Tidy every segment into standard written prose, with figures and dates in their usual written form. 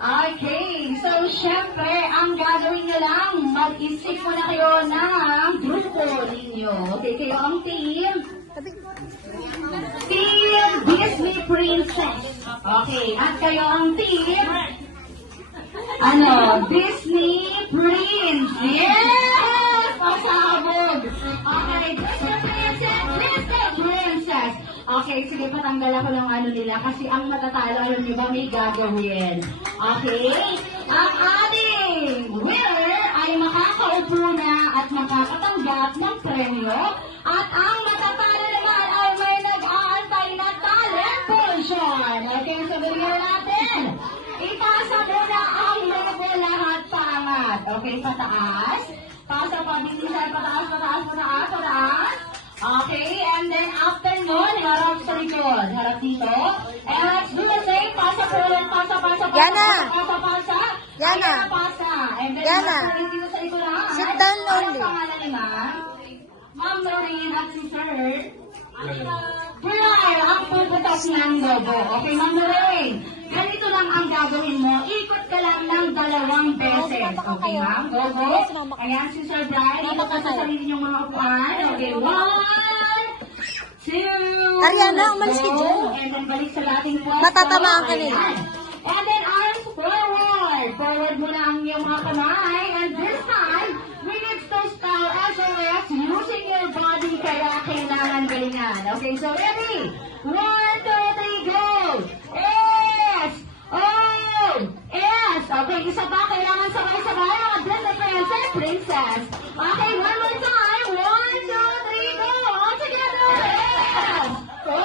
Okay, so syempre, ang gagawin nyo lang, mag-isip mo na kayo ng grupo ninyo. Okay, kayo ang team. Team Disney Princess. Okay, at kayo ang team, Disney Prince. Yes! Pasabog. Okay, Disney Princess, Disney Princess. Okay, sige, patanggal ako ng nila kasi ang matatalo, alam niyo ba, may gagawin. Okay? Ang ating winner ay makakaupo na at makakatanggap ng premyo. At ang matatalo naman ay may nag-aantay na talent portion. Okay, sabihin natin. Ipasa muna ang logo lahat pangat. Okay, pataas. Pasa pa, bilisan, pataas, pataas, pataas, pataas. Okay, and then after nun, harap sa likod. Harap dito. And let's do the same. Pasa po ulit. Pasa, pasa, pasa, Yana. pasa, pasa. Yana. Ayan, pasa. And then Yana. harap ulit dito sa likod. Sit down only. Ano pangalan ni Ma'am? Ma'am Noreen at si Sir. Blair, ang puputok ng logo. Okay, Ma'am Noreen. Ganito lang ang gagawin mo. Ikot ka lang ng 2 beses. Okay, Ma'am? Go. Ayan, si Sir Brian. Dito ka sa sarili niyong mga upuan. Okay, 1, 2, Ariana, umalis ka dyan. And then balik sa dating pwesto. Matatamaan ka nila. Ayan. And then arms forward. Forward mo na ang iyong mga kamay. And this time, we need to spell SOS using your body. Kaya kailangan galingan. Okay, so ready? 1, 2, 3, go! S! O! S! Okay, isa pa. Kailangan sabay-sabay. Mga Disney Princess. Okay, one more time. 1, 2, 3, go! All together! S! O!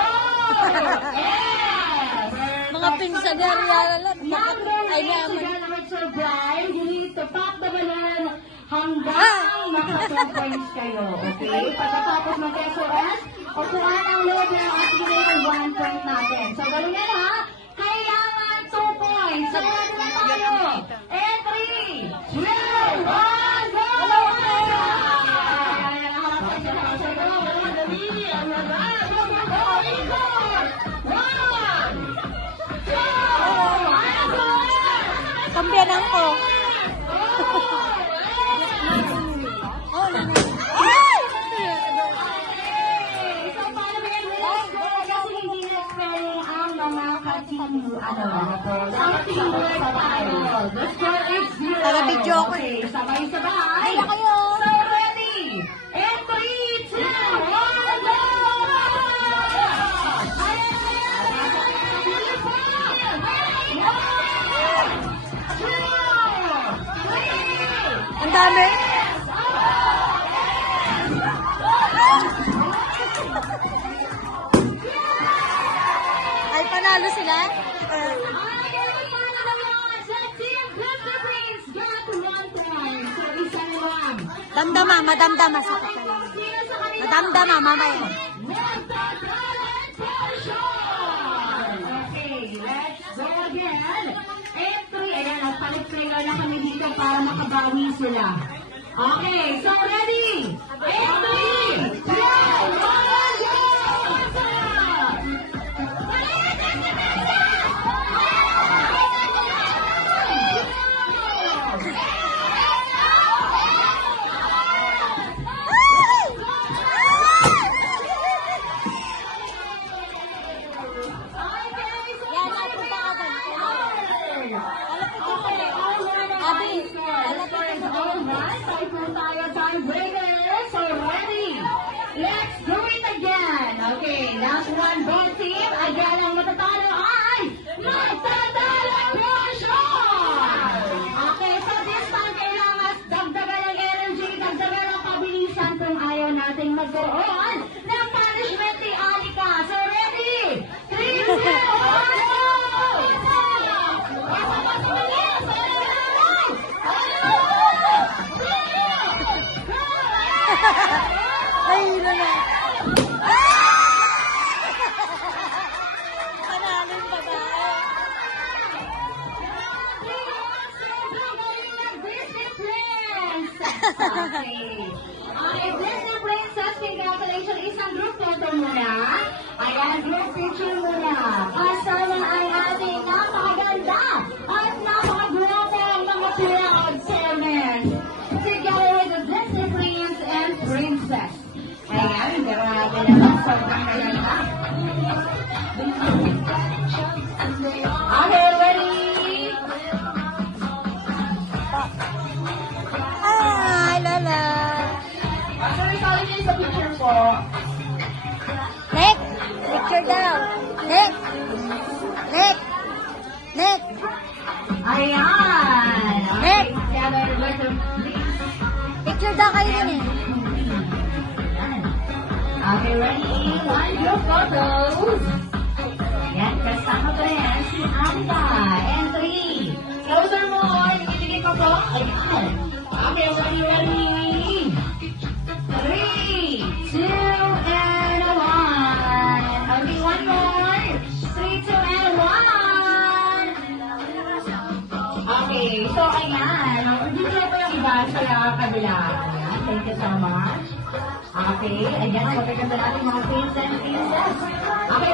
S! Mga pinsaderya Number ay 8, naman. together with Sir Brian, you need to pop the balloon hanggang maka-surprise kayo. Okay? Pagkatapos ng SOS, upuan ang loob ng ating 1 point natin. So, galingan ha. Kailangan 2 points. So, ready na tayo. And 3, 2, 1, go! Kambiyanan ko. Oh, nanay. Taga-video ako eh. Sabay-sabay. Kaya kayo. So, ready? And 3, 2, 1, go! Ang dami. Ay, panalo sila? Damdama, madamdama sa katalan. Madamdama, mamaya. Okay, let's go again. Entry, ayan, nagpalit-player na kami dito para makabawi sila. Okay, so ready? Entry! 2, 1, go! Yan, napunta ka doon. Abi, So ready? Let's do it again. Okay, last one, ball team. Again, ang matatalo ay magtatalo portion! Okay, so this time kailangan dagdagan ng energy, dagdagan ng pabilisan kung ayaw nating magkaroon ng punishment ni Anika. So ready? 3, 2, 1, go! Nahilo na. Panalo yung babae. Okay, Disney Princess, congratulations. Isang group photo muna. Ayan, group picture muna. Kasama ang ating napakaganda at napakaganda Ayan. Okay, together, letter please. Picture daw kayo din eh. Okay, ready? One, two, photos. Yan, kasama ko yan si Anda. And three. Closer more. Ibigay ko po. Ayan. Okay, ready? Three, two, and one. Okay, one more. Three, two, and one. Okay, so ayan. Dito na po yung iba sa kabila. Ayan, thank you so much. Okay, ayan, so ganda natin mga queens and princess. Okay,